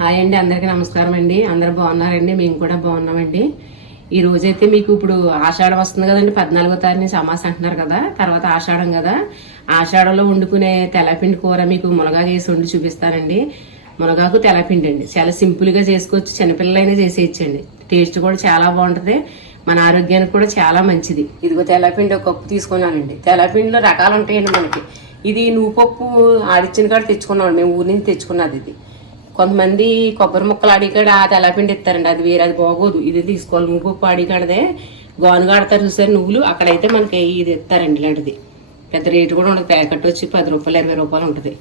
Hi అండి, అందరికీ నమస్కారం అండి. అందరు బాగున్నారండి? మేము కూడా బాగున్నామండి. ఈ రోజైతే మీకు ఇప్పుడు ఆషాఢం వస్తుంది కదండి, 14వ తారీఖు నుంచి అమాస అంటున్నారు కదా, తర్వాత ఆషాఢం కదా. ఆషాఢంలో వండుకునే తెల్లపిండి కూర మీకు మునగాకు వేసి వండి చూపిస్తానండి. మునగాకు తెల్లపిండి అండి, చాలా సింపుల్గా చేసుకోవచ్చు, చిన్నపిల్లలైనా చేసేయచ్చండి. టేస్ట్ కూడా చాలా బాగుంటుంది, మన ఆరోగ్యానికి కూడా చాలా మంచిది. ఇదిగో తెల్లపిండి ఒక కప్పు తీసుకున్నానండి. తెల్లపిండిలో రకాలు ఉంటాయండి మనకి. ఇది నువ్వు పప్పు ఆడిచ్చిన కాడ తెచ్చుకున్నాం, మేము ఊరి నుంచి తెచ్చుకున్నది. ఇది కొంతమంది కొబ్బరి ముక్కలు అడిగాడ ఆ తెల్లపిండి ఇస్తారండి, అది వేరే, అది బాగోదు. ఇది తీసుకోవాలి. నువ్వు అడిగాడదే గోనుగా ఆడతారు చూసారు నువ్వులు, అక్కడైతే మనకి ఇది ఇస్తారండి. ఇలాంటిది పెద్ద రేటు కూడా ఉండదు, ప్యాకెట్ వచ్చి 10 రూపాయలు 20 రూపాయలు ఉంటుంది.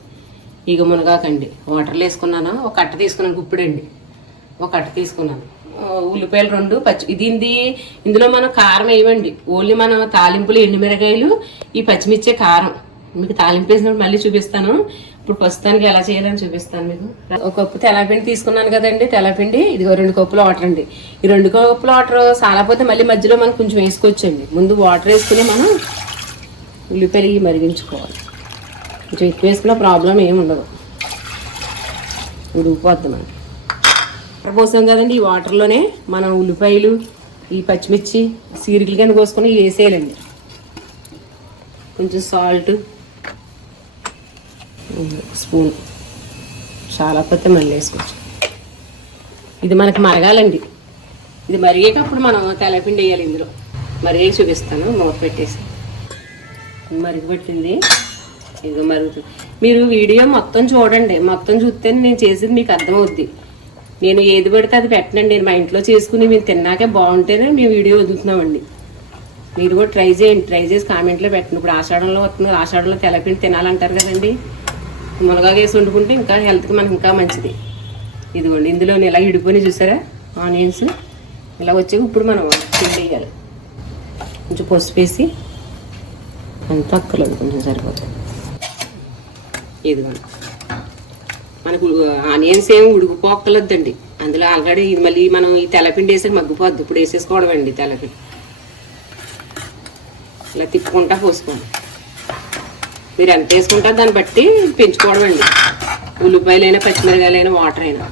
ఇక మునగాకండి వాటర్లో వేసుకున్నాను. ఒక కట్ట తీసుకున్నాను, గుప్పిడండి ఒక కట్ట తీసుకున్నాను. ఉల్లిపాయలు 2 ఇది ఇందులో మనం కారం వేయమండి, ఓన్లీ మనం తాలింపులు ఎండుమిరకాయలు ఈ పచ్చిమిర్చి కారం. మీకు తాలింపు వేసినప్పుడు మళ్ళీ చూపిస్తాను. ఇప్పుడు ప్రస్తుతానికి ఎలా చేయాలని చూపిస్తాను మీకు. ఒక కప్పు తెల్లపిండి తీసుకున్నాను కదండి. తెల్లపిండి ఇదిగో 2 కప్పులు వాటర్ అండి. ఈ 2 కప్పుల వాటర్ సాలపోతే మళ్ళీ మధ్యలో మనం కొంచెం వేసుకోవచ్చండి. ముందు వాటర్ వేసుకుని మనం ఉల్లిపాయలు మరిగించుకోవాలి. కొంచెం ఎక్కువ వేసుకున్న ప్రాబ్లం ఏమి ఉండదు, ఉడికిపోద్ది. మనం వాటర్ పోసాం కదండి, ఈ వాటర్లోనే మనం ఉల్లిపాయలు ఈ పచ్చిమిర్చి సీరికల కింద కోసుకొని వేసేయాలండి. కొంచెం సాల్ట్ స్పూన్, చాలా పోతే మళ్ళీ వేసుకోవచ్చు. ఇది మనకి మరగాలండి. ఇది మరిగేటప్పుడు మనం తెల్లపిండి వేయాలి ఇందులో. మరిగే చూపిస్తాను, మూత పెట్టేసి. మరిగిపెట్టింది, ఇది మరుగుతుంది. మీరు వీడియో మొత్తం చూడండి, మొత్తం చూస్తే నేను చేసేది మీకు అర్థమవుద్ది. నేను ఏది పడితే అది పెట్టనండి, నేను మా ఇంట్లో చేసుకుని మీరు తిన్నాకే బాగుంటేనే మేము వీడియో వదులుతున్నామండి. మీరు కూడా ట్రై చేయండి, ట్రై చేసి కామెంట్లో పెట్టండి. ఇప్పుడు ఆషాఢంలో వస్తుంది, ఆషాఢంలో తెల్లపిండి తినాలంటారు కదండి. మునగాకు వేసి వండుకుంటే ఇంకా హెల్త్కి మనకి ఇంకా మంచిది. ఇదిగోండి, ఇందులో ఇలా ఇడిపోయి చూసారా ఆనియన్స్ ఇలా వచ్చాక ఇప్పుడు మనం పిండి వేయాలి. కొంచెం పసుపు వేసి, అంత అక్కర్లేదు, కొంచెం సరిపోతుంది. ఇదిగోండి, మనకు ఆనియన్స్ ఏమి ఉడికిపోక్కలేదండి అందులో. ఆల్రెడీ ఇది మళ్ళీ మనం ఈ తెల్లపిండి వేసాక మగ్గిపోద్ది. ఇప్పుడు వేసేసుకోవడం అండి తెల్లపిండి. ఇలా తిప్పుకుంటా పోసుకోండి. మీరు ఎంత వేసుకుంటారు దాన్ని బట్టి పెంచుకోవడం అండి. ఉల్లిపాయలైనా పచ్చిమిరకాయలైనా వాటర్ అయినా.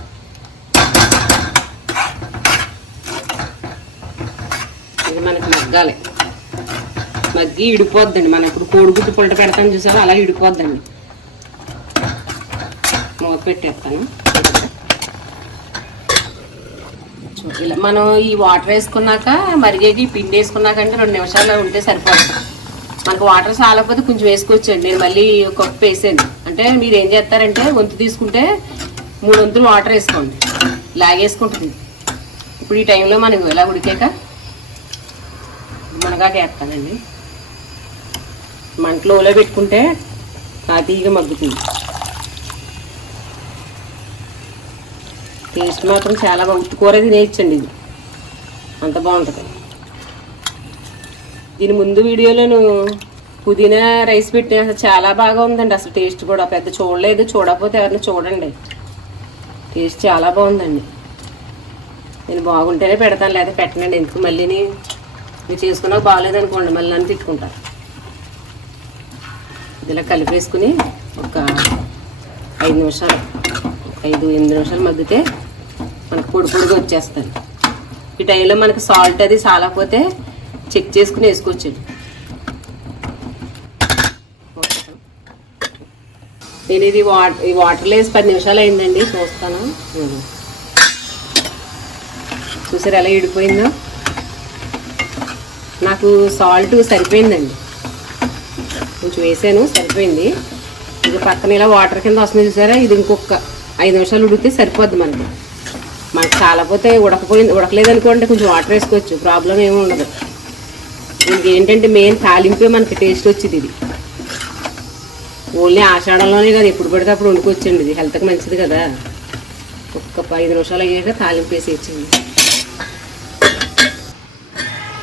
ఇది మనకి మగ్గాలి, మగ్గి ఇడిపోద్దండి. మనం ఇప్పుడు కోడిగుడ్డు పొలట పెడతాను చూసారా, అలా ఇడిపోద్దండి. మూత పెట్టేస్తాను. ఇలా మనం ఈ వాటర్ వేసుకున్నాక మరిగేది పిండి వేసుకున్నాక అంటే 2 నిమిషాలు ఉంటే సరిపోతుంది. మనకు వాటర్ చాలకపోతే కొంచెం వేసుకోవచ్చండి. నేను మళ్ళీ ఒక కప్పు వేసాను. అంటే మీరు ఏం చేస్తారంటే వంతు తీసుకుంటే 3 వంతులు వాటర్ వేసుకోండి, లాగేసుకుంటుంది. ఇప్పుడు ఈ టైంలో మనం ఇలా ఉడికాక మునగాకు వేస్తానండి. మంటలోలో పెట్టుకుంటే తీగ మగ్గుతుంది. టేస్ట్ మాత్రం చాలా బాగుంది. కూర తినేయచ్చండి, ఇది అంత బాగుంటుంది. దీని ముందు వీడియోలో పుదీనా రైస్ పెట్టిన అసలు చాలా బాగా ఉందండి. అసలు టేస్ట్ కూడా పెద్ద చూడలేదు, చూడకపోతే ఎవరిని చూడండి. టేస్ట్ చాలా బాగుందండి. నేను బాగుంటేనే పెడతాను, లేదా పెట్టనండి. ఎందుకు మళ్ళీ మీరు చేసుకున్నా బాగాలేదనుకోండి మళ్ళీ నన్ను తిట్టుకుంటారు. ఇలా కలిపేసుకుని ఒక 5 నిమిషాలు 5-8 నిమిషాలు మగ్గితే మనకు పొడి పొడిగా వచ్చేస్తుంది. ఈ టైంలో మనకి సాల్ట్ అది చాలకపోతే చెక్ చేసుకుని వేసుకోవచ్చండి. నేను ఇది వాటర్లో వేసి 10 నిమిషాలు అయిందండి, చూస్తాను. చూసారు ఎలా ఇడిపోయిందో. నాకు సాల్ట్ సరిపోయిందండి, కొంచెం వేసాను సరిపోయింది. ఇది పక్కన ఇలా వాటర్ కింద వస్తుంది చూసారా, ఇది ఇంకొక 5 నిమిషాలు ఉడికితే సరిపోద్ది. మనకు చాలాపోతే ఉడకలేదనుకోండి కొంచెం వాటర్ వేసుకోవచ్చు, ప్రాబ్లం ఏమి ఉండదు. దీనికి ఏంటంటే మెయిన్ తాలింపే మనకి టేస్ట్ వచ్చింది. ఇది ఓన్లీ ఆషాఢంలోనే కదా, ఎప్పుడు పడితే అప్పుడు వండుకోవచ్చండి. ఇది హెల్త్కి మంచిది కదా. ఒక్క 5 నిమిషాలు అయ్యాక తాలింపు వేసేయచ్చండి.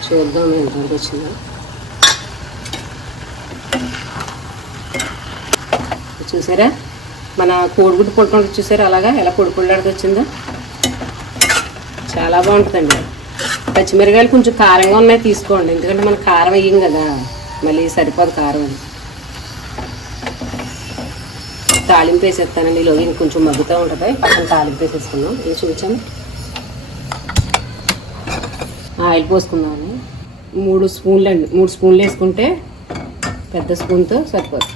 చూద్దాం ఎంతవరకు వచ్చిందో. చూసారా మన కోడిగుడ్డు పొడుకుంటూ చూసారా అలాగా ఎలా పొడిపొడిలాడికి వచ్చిందో. చాలా బాగుంటుందండి. పచ్చిమిరకాయలు కొంచెం కారంగా ఉన్నాయి తీసుకోండి, ఎందుకంటే మనం కారం వేయం కదా, మళ్ళీ సరిపోదు కారం. తాలింపు వేసేస్తానండి. ఈలోగా ఇంకొంచెం మగ్గుతూ ఉంటుంది. పక్కన తాలింపు వేసేసుకుందాం. ఇది చూపించాము. ఆయిల్ పోసుకుందామని 3 స్పూన్లు అండి. 3 స్పూన్లు వేసుకుంటే పెద్ద స్పూన్తో సరిపోదు.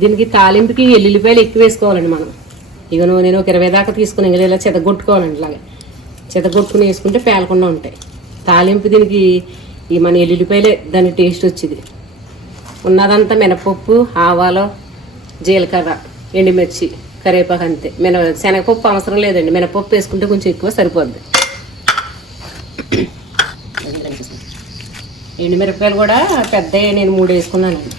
దీనికి తాలింపుకి ఎల్లుల్లిపాయలు ఎక్కువ వేసుకోవాలండి మనం. ఇక నేను ఒక 20 దాకా తీసుకుని ఇంకా ఇలా చెతగొట్టుకోవాలండి. ఇలాగే చెతగొట్టుకుని వేసుకుంటే పేలకుండా ఉంటాయి. తాలింపు దీనికి ఈ మన ఎల్లుల్లిపాయలే దాని టేస్ట్ వచ్చింది. ఉన్నదంతా మినపప్పు, ఆవాలు, జీలకర్ర, ఎండుమిర్చి, కరివేపాకు అంతే. శనగపప్పు అవసరం లేదండి. మినపప్పు వేసుకుంటే కొంచెం ఎక్కువ సరిపోద్ది. ఎండుమిరపకాయలు కూడా పెద్దవి నేను 3 వేసుకున్నానండి.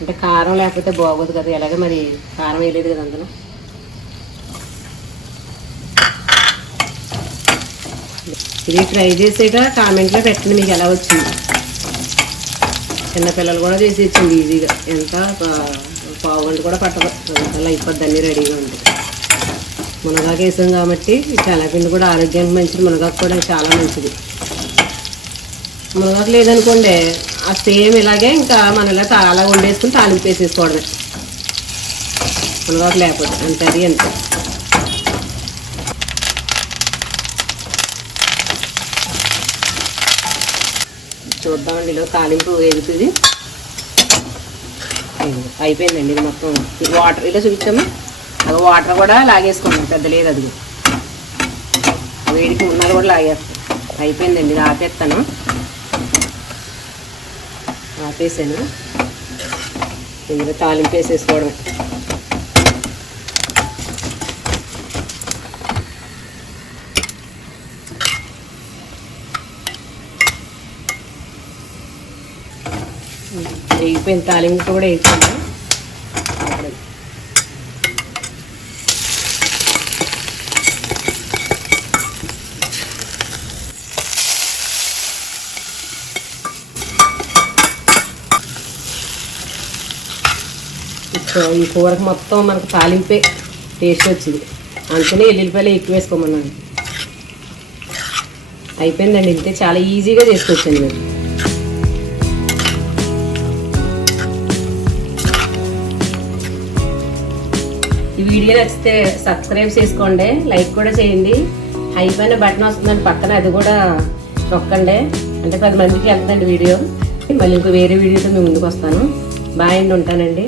అంటే కారం లేకపోతే బాగోదు కదా. ఎలాగే మరి కారం వేయలేదు కదా అందులో. ఇది ట్రై చేసాక కామెంట్లో పెట్టండి మీకు ఎలా వచ్చింది. చిన్నపిల్లలు కూడా చేసి ఇచ్చింది ఈజీగా. ఎంత పావు గంట కూడా పట్టదు. అలా అయిపోద్ది, అన్నీ రెడీగా ఉంటుంది. మునగాకు వేసాం కాబట్టి శనగపిండి కూడా ఆరోగ్యానికి మంచిది. మునగాకు కూడా చాలా మంచిది. మునగాకు లేదనుకోండి ఆ సేమ్ ఇలాగే ఇంకా మన ఇలా అలా వండేసుకుని తాలింపు వేసేసుకోవడమే. మునగాకు లేకపోతే అంతే. అది అంతే. చూద్దామండి. ఇలా తాలింపు వేగుతుంది. అయిపోయిందండి. ఇది మొత్తం వాటర్ ఇలా చూపించాము. అది వాటర్ కూడా లాగేసుకున్నాం. పెద్ద లేదు అది. వేడికి ఉన్నది కూడా లాగేస్తాం. అయిపోయిందండి. ఇది ఆపేస్తాను. ఆపేసాను. ఇందులో తాలింపు వేసేసుకోవడమే. వేగిపోయిన తాలింపు కూడా వేసుకుంటాం. ఈ కూరకు మొత్తం మనకు తాలింపే టేస్ట్ వచ్చింది. అందుకనే ఎల్లుల్లిపాయలు ఎక్కువ వేసుకోమన్నాను. అయిపోయిందండి. ఇంతే. చాలా ఈజీగా చేసుకోవచ్చండి మీరు. ఈ వీడియో నచ్చితే సబ్స్క్రైబ్ చేసుకోండి, లైక్ కూడా చేయండి. అయిపోయిన బటన్ వస్తుందండి పక్కన, అది కూడా నొక్కండి. అంటే 10 మందికి వెళ్తుందండి వీడియో. మళ్ళీ ఇంకో వేరే వీడియోతో మేము ముందుకు వస్తాను. బాయ్ అండి. ఉంటానండి.